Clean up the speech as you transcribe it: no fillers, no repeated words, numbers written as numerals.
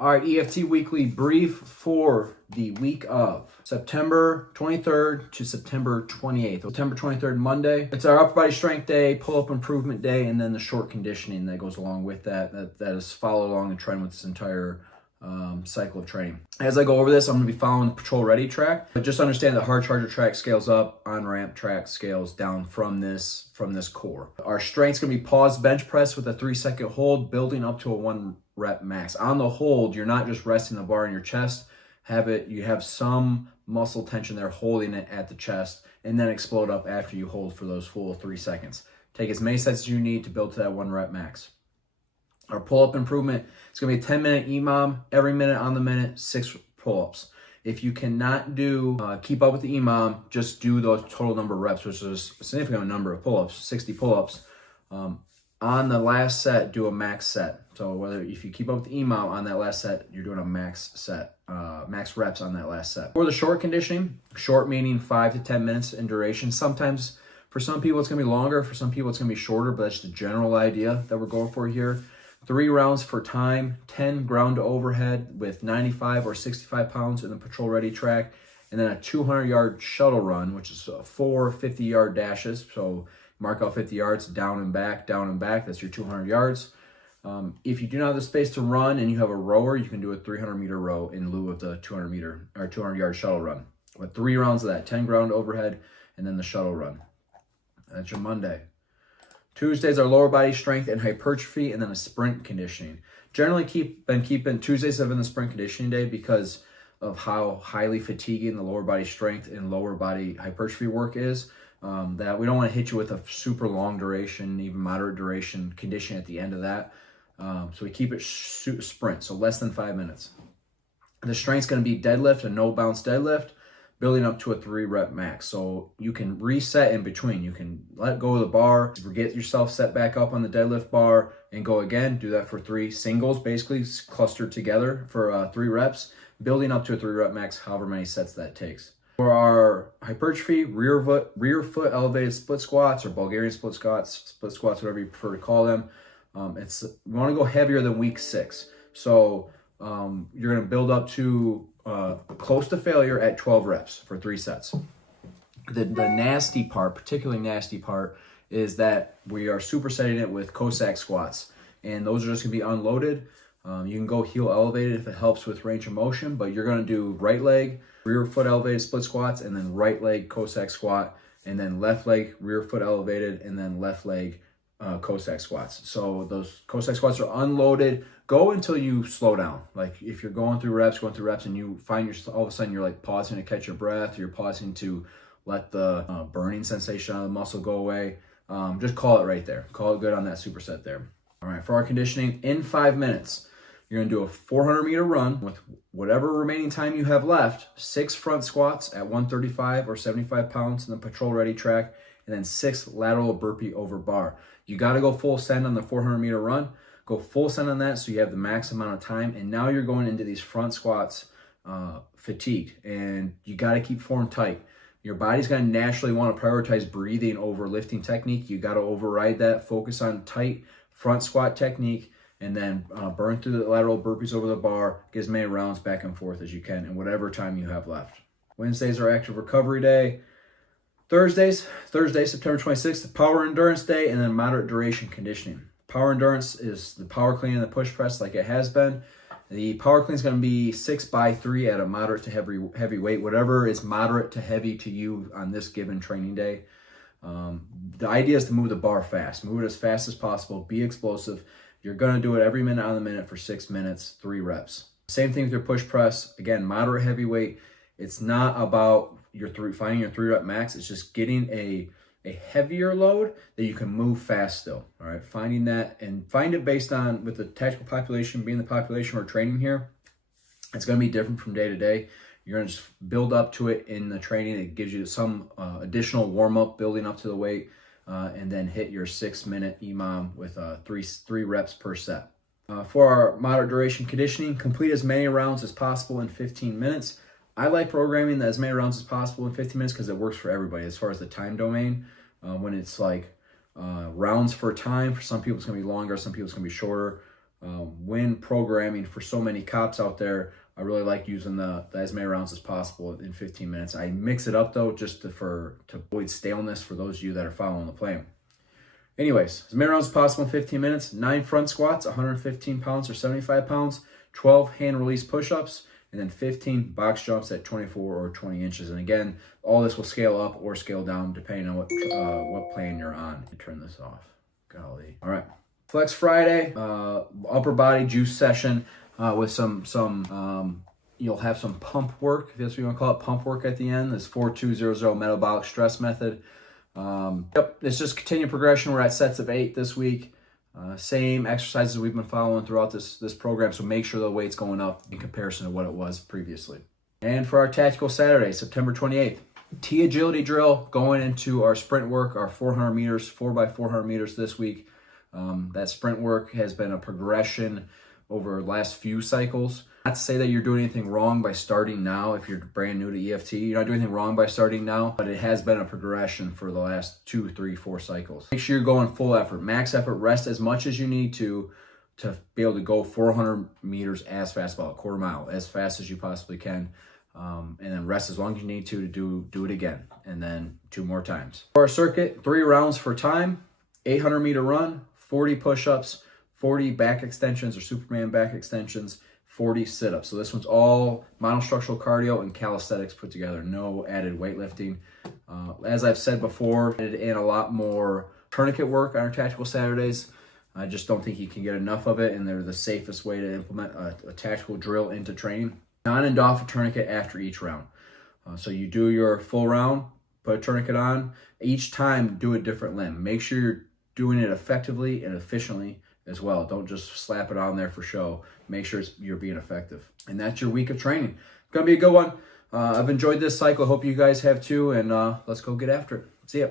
All right, EFT Weekly brief for the week of September 23rd to September 28th. September 23rd, Monday. It's our upper body strength day, pull-up improvement day, and then the short conditioning that goes along with that. That is follow along the trend with this entire cycle of training. As I go over this, I'm going to be following the Patrol Ready track. But just understand that hard charger track scales up, on-ramp track scales down from this core. Our strength's going to be pause bench press with a 3-second hold, building up to a 1 rep max. On the hold, you're not just resting the bar in your chest. You have some muscle tension there holding it at the chest, and then explode up after you hold for those full 3 seconds. Take as many sets as you need to build to that 1 rep max. Our pull-up improvement is going to be a 10-minute EMOM, every minute on the minute, 6 pull-ups. If you cannot do keep up with the EMOM, just do those total number of reps, which is a significant number of pull-ups, 60 pull-ups. On the last set, do a max set. So if you keep up with the EMOM on that last set, you're doing a max set, max reps on that last set. For the short conditioning, short meaning 5 to 10 minutes in duration. Sometimes for some people it's going to be longer, for some people it's going to be shorter, but that's the general idea that we're going for here. 3 rounds for time, 10 ground to overhead with 95 or 65 pounds in the Patrol Ready track, and then a 200-yard shuttle run, which is 4 50-yard dashes. So mark out 50 yards, down and back, that's your 200 yards. If you do not have the space to run and you have a rower, you can do a 300-meter row in lieu of the 200-yard shuttle run. With 3 rounds of that, 10 ground to overhead, and then the shuttle run. That's your Monday. Tuesdays are lower body strength and hypertrophy, and then a sprint conditioning. Generally Tuesdays have been the sprint conditioning day because of how highly fatiguing the lower body strength and lower body hypertrophy work is. That we don't want to hit you with a super long duration, even moderate duration condition at the end of that. So we keep it sprint, so less than 5 minutes. The strength's going to be deadlift, a no bounce deadlift, building up to a 3 rep max. So you can reset in between. You can let go of the bar, get yourself set back up on the deadlift bar, and go again. Do that for 3 singles, basically clustered together for 3 reps, building up to a 3 rep max, however many sets that takes. For our hypertrophy, rear foot elevated split squats or Bulgarian split squats, whatever you prefer to call them. We want to go heavier than week 6. So you're going to build up to close to failure at 12 reps for 3 sets. The nasty part, particularly nasty part, is that we are supersetting it with Cossack squats. And those are just going to be unloaded. You can go heel elevated if it helps with range of motion, but you're going to do right leg, rear foot elevated split squats, and then right leg Cossack squat, and then left leg rear foot elevated, and then left leg Cossack squats. So those Cossack squats are unloaded. Go until you slow down. Like if you're going through reps, and you find yourself all of a sudden you're like pausing to catch your breath, or you're pausing to let the burning sensation on the muscle go away. Just call it right there. Call it good on that superset there. All right, for our conditioning, in 5 minutes, you're going to do a 400-meter run with whatever remaining time you have left, 6 front squats at 135 or 75 pounds in the Patrol Ready track, and then 6 lateral burpee over bar. You got to go full send on the 400-meter run. Go full send on that so you have the max amount of time, and now you're going into these front squats fatigued, and you got to keep form tight. Your body's going to naturally want to prioritize breathing over lifting technique. You got to override that, focus on tight front squat technique, and then burn through the lateral burpees over the bar, get as many rounds back and forth as you can in whatever time you have left. Wednesdays are active recovery day. Thursday, September 26th, the power endurance day, and then moderate duration conditioning. Power endurance is the power clean and the push press like it has been. The power clean is going to be 6x3 at a moderate to heavy weight, whatever is moderate to heavy to you on this given training day. The idea is to move the bar fast. Move it as fast as possible. Be explosive. You're going to do it every minute on the minute for 6 minutes, 3 reps. Same thing with your push press. Again, moderate heavy weight. It's not about finding your 3 rep max. It's just getting a heavier load that you can move fast still. All right, finding that, and find it based on, with the tactical population being the population we're training here, it's going to be different from day to day. You're going to just build up to it in the training. It gives you some additional warm up building up to the weight, and then hit your 6-minute EMOM with 3 reps per set. For our moderate duration conditioning, complete as many rounds as possible in 15 minutes. I like programming as many rounds as possible in 15 minutes because it works for everybody as far as the time domain. When it's like rounds for time, for some people it's going to be longer, some people it's going to be shorter. when programming for so many cops out there, I really like using as many rounds as possible in 15 minutes. I mix it up though, just to avoid staleness for those of you that are following the plan. Anyways, as many rounds as possible in 15 minutes, 9 front squats, 115 pounds or 75 pounds, 12 hand release push-ups, and then 15 box jumps at 24 or 20 inches. And again, all this will scale up or scale down depending on what plan you're on. Turn this off. Golly. All right. Flex Friday, upper body juice session with you'll have some pump work, if that's what you want to call it, pump work at the end. This 4200 metabolic stress method. It's just continued progression. We're at sets of 8 this week. Same exercises we've been following throughout this program, so make sure the weight's going up in comparison to what it was previously. And for our tactical Saturday, September 28th, T agility drill going into our sprint work, our 400 meters, 4x400 meters this week. That sprint work has been a progression over the last few cycles. Not to say that you're doing anything wrong by starting now. If you're brand new to EFT, you're not doing anything wrong by starting now, but it has been a progression for the last 2, 3, 4 cycles. Make sure you're going full effort, max effort, rest as much as you need to be able to go 400 meters as fast, about a quarter mile, as fast as you possibly can. And then rest as long as you need to do it again, and then 2 more times. For our circuit, 3 rounds for time, 800 meter run, 40 push-ups, 40 back extensions or Superman back extensions, 40 sit-ups. So this one's all monostructural cardio and calisthenics put together, no added weightlifting. As I've said before, and a lot more tourniquet work on our tactical Saturdays. I just don't think you can get enough of it, and they're the safest way to implement a tactical drill into training. On and off a tourniquet after each round. So you do your full round, put a tourniquet on. Each time, do a different limb. Make sure you're doing it effectively and efficiently as well. Don't just slap it on there for show. Make sure you're being effective. And that's your week of training. It's going to be a good one. I've enjoyed this cycle. Hope you guys have too. And let's go get after it. See ya.